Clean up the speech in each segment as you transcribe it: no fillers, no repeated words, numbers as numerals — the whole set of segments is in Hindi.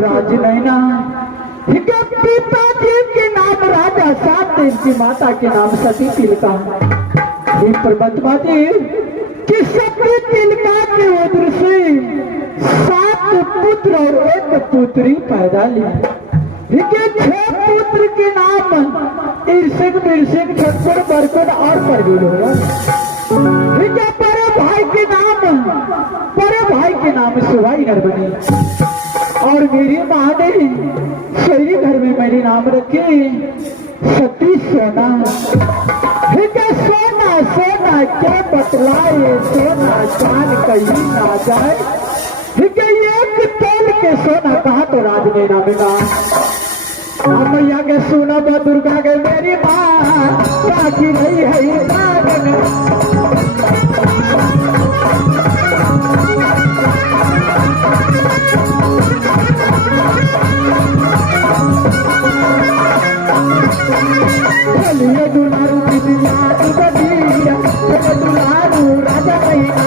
राजनैना, पिताजी के नाम राजा सातदेव की माता के नाम सती तिलका। पर्वतवादी कि सती तिलका के उधर से 7 पुत्र और 1 पुत्री पैदा ली। 6 पुत्र के नाम ईर्षिक बिरसिक छक्कर बरकट और परवीन हुआ। बड़े भाई के नाम सुवाई नर बनी और मेरी माँ ने शहरी घर में मेरे नाम रखे सती सोना। सोना सोना के बतलाए, सोना चांद कहीं ना जाए। एक तोल के सोना कहा तो राज में नामेगा। मैया के सोना दुर्गा के मेरी माँ बाकी नहीं है राज में। दुलारू राजा महीना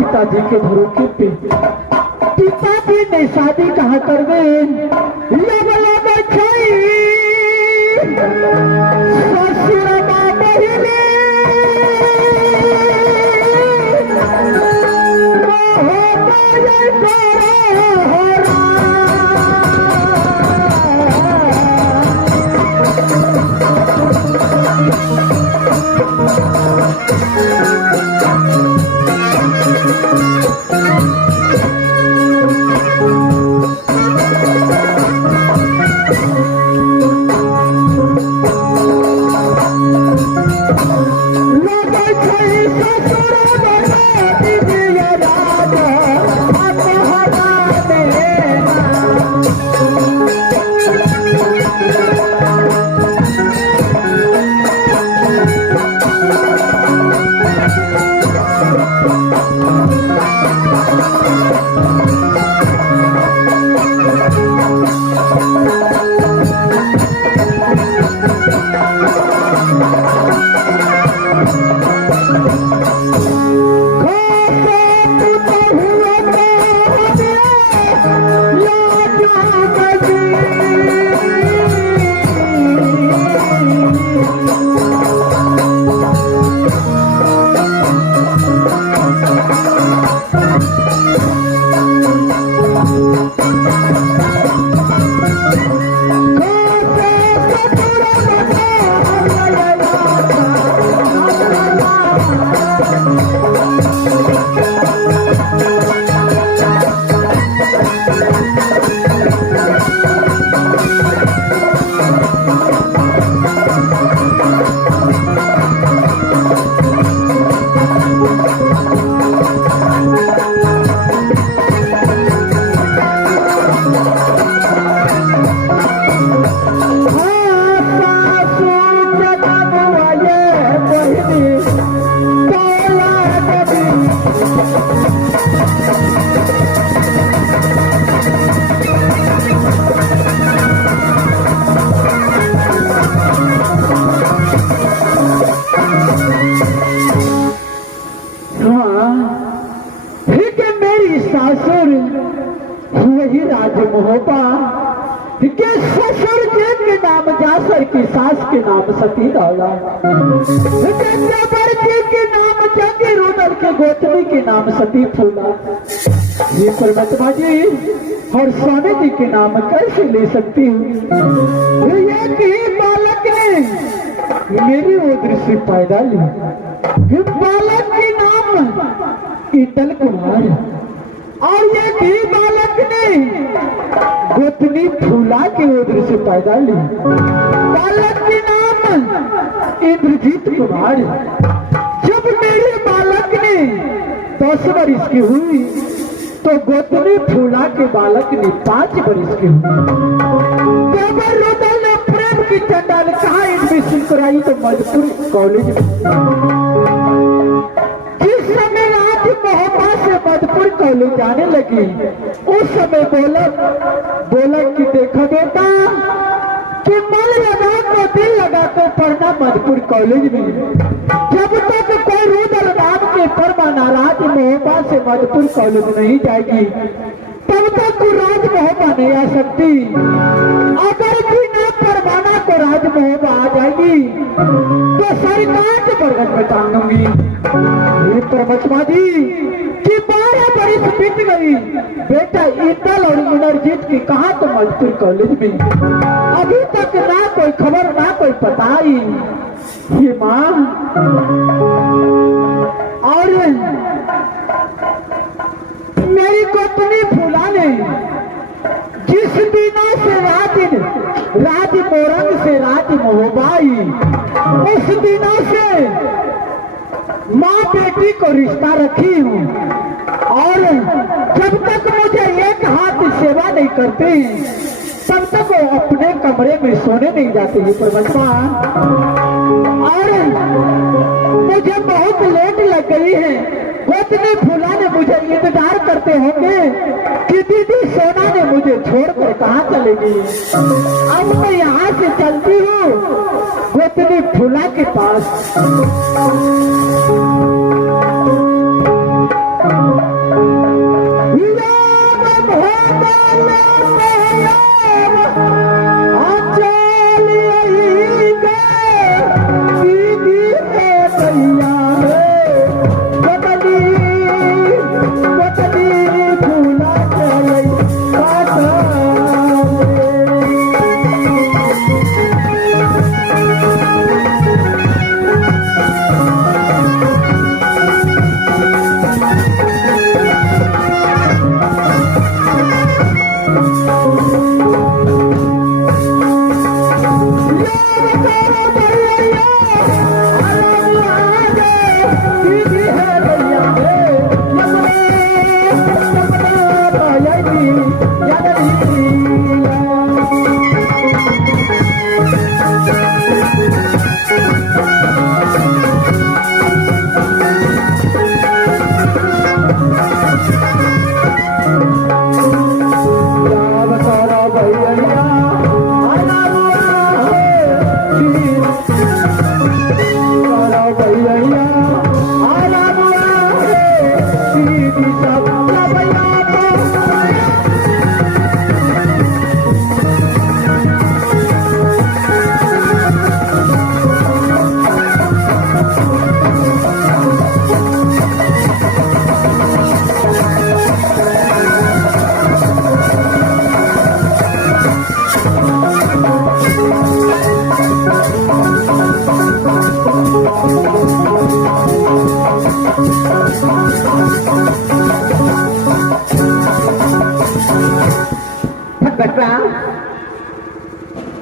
पिताजी के भरोसे पे पिताजी ने शादी कहा कर दे पराशर की सास के नाम सती दौला, विद्यावर्ती के नाम जंगी रुदल के गोतनी के नाम सती फूला। ये परमात्मा जी और स्वामी जी के नाम कैसे ले सकती हूँ? एक ही बालक ने मेरी वो दृष्टि पैदा ली। बालक के नाम ईतल कुमार और एक ही बालक ने गोतनी फूला के उधर से पैदा ली। बालक के नाम इंद्रजीत कुमार। जब मेरे बालक ने 10 वर्ष की हुई तो गोतनी फूला के बालक ने 5 वर्ष की हुई। रुदल ने प्रेम की चंडाल कहा एडमिशन कराई तो मजबूर कॉलेज में। जिस समय आज मोहब्बत से मधुपुर कॉलेज जाने लगी उस समय बोला कि देखो बेटा कि मन लगा तो दिल लगा तो पढ़ना मधुपुर कॉलेज में। जब तक कोई रुदल नाम के परमा नाराज मोहब्बत से मधुपुर कॉलेज नहीं जाएगी तब तक तू राज मोहब्बा नहीं आ सकती। अगर बिना परवाना को राज मोहब्बा आ जाएगी तो सरकार के बरगद में टांग दूंगी। ये परमात्मा जी कि 12 बरस बीत गई, बेटा ईतल और इंद्रजीत की कहा तो मजदूर कॉलेज में अभी तक ना कोई खबर ना कोई पता आई। ये माँ और मेरी गोतनी फूला ने जिस दिनों से राज मोरंग से राज मोहबाई उस दिनों से माँ बेटी को रिश्ता रखी हूँ और जब तक मुझे एक हाथ सेवा नहीं करते तब तक वो अपने कमरे में सोने नहीं जाते हैं परमात्मा। और मुझे बहुत लेट लग गई है। गोतनी फूला ने मुझे इंतजार करते होंगे कि दीदी सोना ने मुझे छोड़कर कहाँ चलेगी। अब मैं यहाँ से चलती हूँ गोतनी फूला के पास।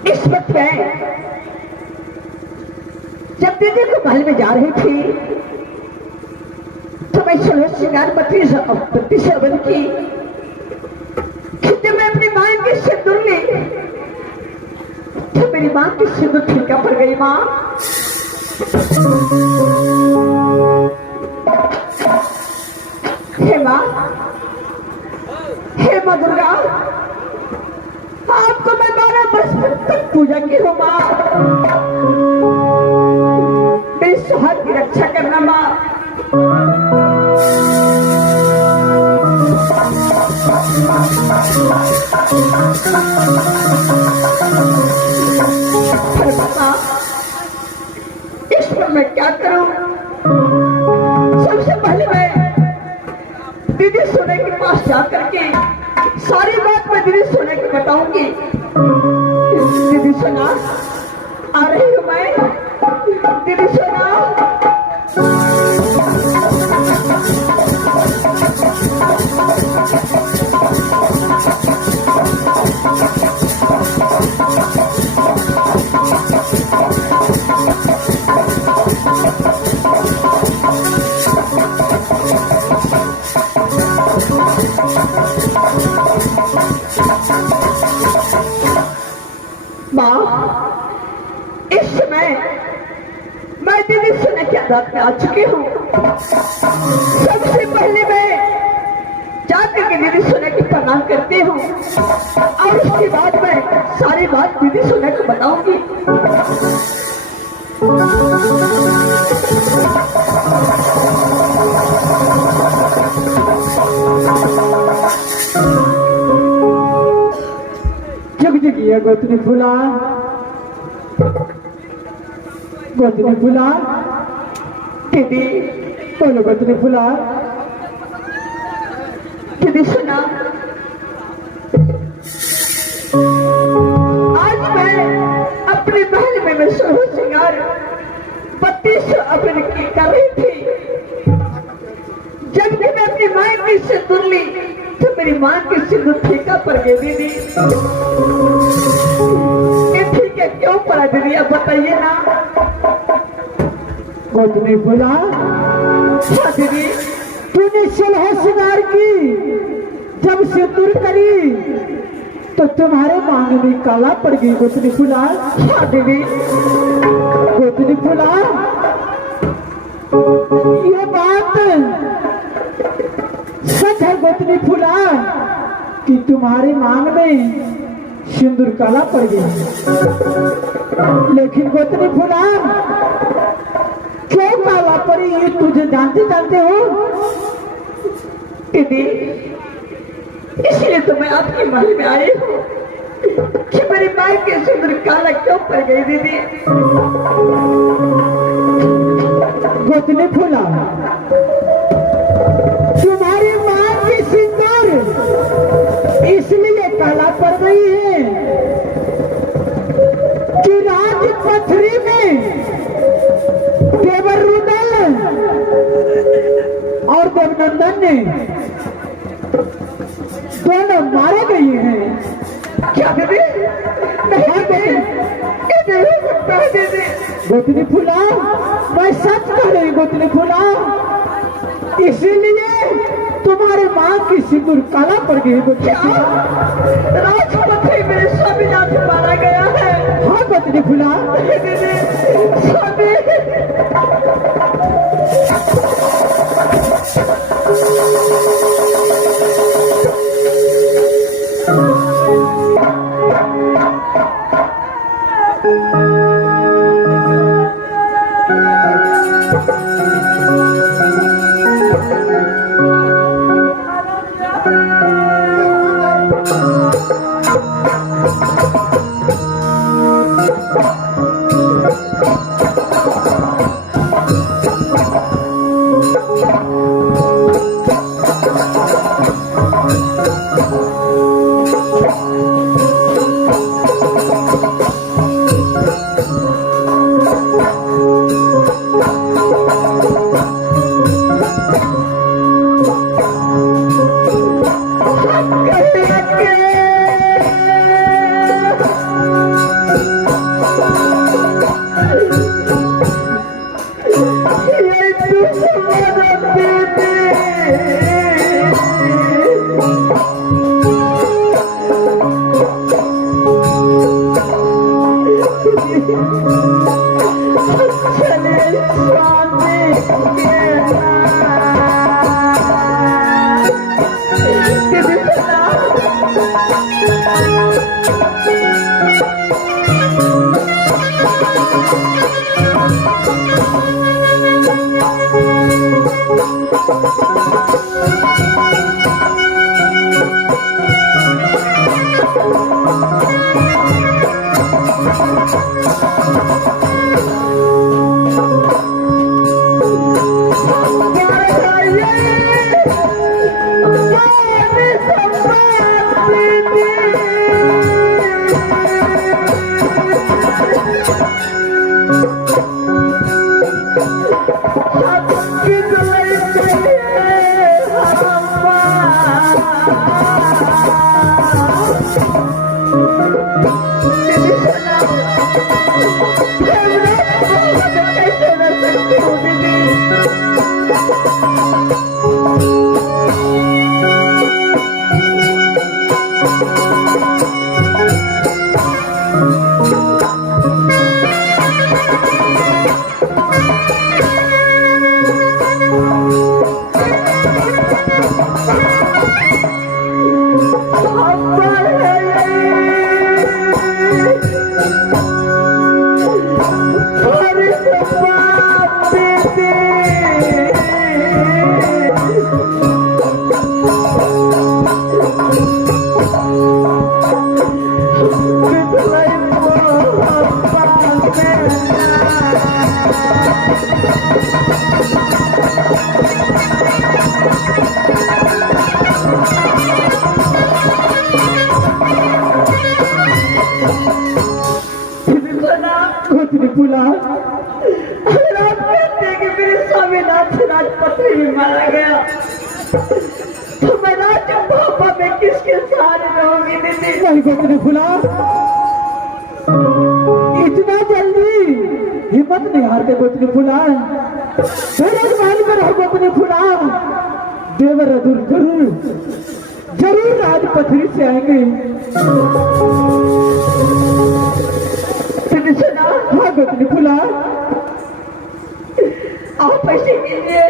इस वक्त मैं जब दीदी को महल में जा रही थी तो मैं सोलह श्रृंगार बत्ती शरबन की जब मैं अपनी माँ की सिंदूर ली तो मेरी माँ की सिंदूर फीका पड़ गई। माँ हे माँ, हे माँ दुर्गा, आपको मैं 12 वर्ष तक पूजा की हूँ। माँ मेरी सुहाग की रक्षा करना। माँ मैं क्या करूं? सबसे पहले मैं दीदी सोने के पास जाकर के सारी बात मैं दीदी सोने को बताऊंगी। दीदी सोना, आ रही हूं मैं। दीदी सोना, माँ, इस समय मैं दीदी सोने के आदत में आ चुकी हूँ। सबसे पहले मैं जाकर के दीदी सोने की प्रणाम करती हूँ और उसके बाद मैं सारी बात दीदी सोने को बताऊंगी। जग जगिए गोतनी फुला, गोतनी फुला। दीदी, बोलो गोतनी फुला। दीदी सुना, आज मैं अपने महल में मैं सोलह श्रृंगार 32 अपने की कर रही थी। जब भी मैं अपनी माँ की सिंदूर ली तो मेरी माँ की सिंदूर फीका पड़ गई। दीदी, ये फीका क्यों पड़ा दीदी, आप बताइए ना। गोतनी फुला, हाँ दीदी, तूने सुलह श्रृंगार की जब सिंदूर करी तो तुम्हारे मांग में काला पड़ गई। गोतनी फुला, हाँ दीदी, गोतनी फुला, ये बात सच है गोतनी फुला कि तुम्हारी मांग में सिंदूर काला पड़ गई। लेकिन गोतनी फुला, क्यों काला पड़ी ये तुझे जानते हो? दीदी, इसलिए तो मैं आपके महल में आई हूँ कि मेरी माँ के सिंदूर काला क्यों पड़ गई। दीदी, गोतनी फुला, तुम्हारी माँ की सिंदूर इसलिए काला पड़ गई है कि राजपथरी में देवर रुदल और देवनंदन ने दोनों मारे गए हैं। क्या दीदी? नहीं दीदी, ये नहीं हो सकता है दीदी। गोतनी फुला, मैं सच कह रही गोतनी फुला, इसीलिए तुम्हारे माँ की सिंदूर काला पड़ गई। क्या राजपथरी में स्वामीनाथ मारा गया है? हाँ गोतनी फुला, दीदी, स्वामी बुला रात कहते कि मेरे स्वामीनाथ राजपत्री में मारा गया तो मैं राज पापा में किसके सहारे रहूंगी दीदी? नहीं गोतनी फुला, इतना जल्दी हिम्मत नहीं हारते गोतनी फुला। मान कर रहो गोतनी फुला, देवर जरूर जरूर राजपथरी से आएंगे। सुना हाँ गोतनी फुला, आप ऐसे कीजिए,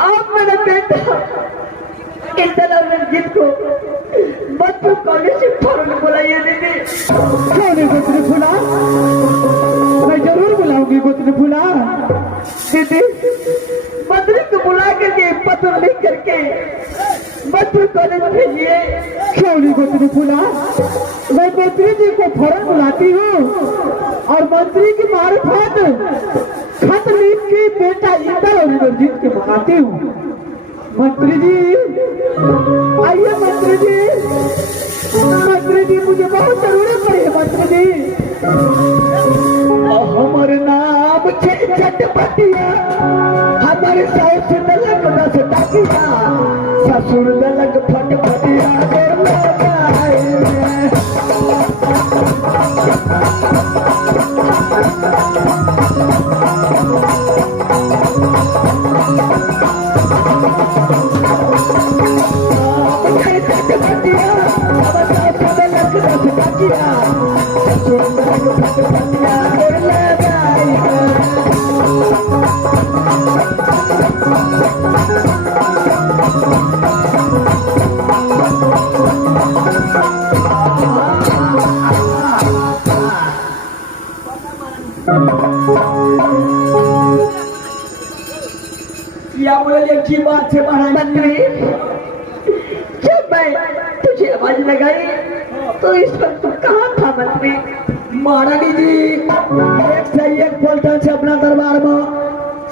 आप मेरा बेटा इंदिरा रंजीत को बच्चों कॉलेज से फौरन बुलाइए दीदी। क्यों नहीं गोतनी फुला, मैं जरूर बुलाऊंगी गोतनी फुला। दीदी मंत्री को बुला करके पत्र लिख करके बच्चों कॉलेज भेजिए। क्यों नहीं गोतनी फुला, मैं मंत्री जी को फौरन बुलाती हूँ और मंत्री की मार्फत खत लिख के बेटा इंदर और रंजीत के मंगाती हूँ। मंत्री जी आइए, मंत्री जी मुझे बहुत जरूरत पड़ी है मंत्री जी। हमारे नाम चटपटिया, हमारे सास दलक दस टाकिया, ससुर दलक फटफटिया क्या बोले की बात से मंत्री, जब मैं तुझे आवाज लगाई तो इस वक्त तू कहाँ था मंत्री? महारानी जी एक से एक पलटन से अपना दरबार में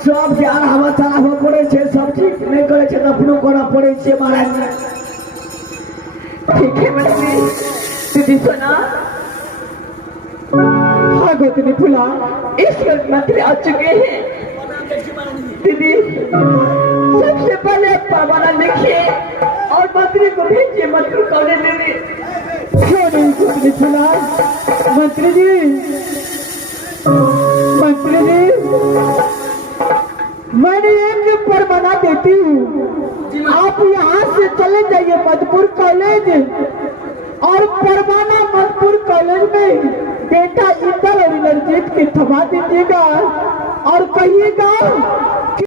सब जान हवा चलाव पड़े छे, सब ठीक नहीं करे छे, अपनो करना पड़े छे महाराज जी। ठीक है मंत्री, दीदी सुना। हाँ गोतनी फुला, इस वक्त मंत्री आ चुके हैं। दीदी सबसे पहले परवाना लिखिए और मंत्री को भेजिए, मंत्री कॉलेज दीदी। क्यों नहीं गोतनी फुला, मंत्री जी मैंने एक परवाना देती हूँ, आप यहाँ से चले जाइए मधुपुर कॉलेज और परवाना मधुपुर कॉलेज में बेटा इंदर और रंजीत के थमा दीजिएगा और कहिएगा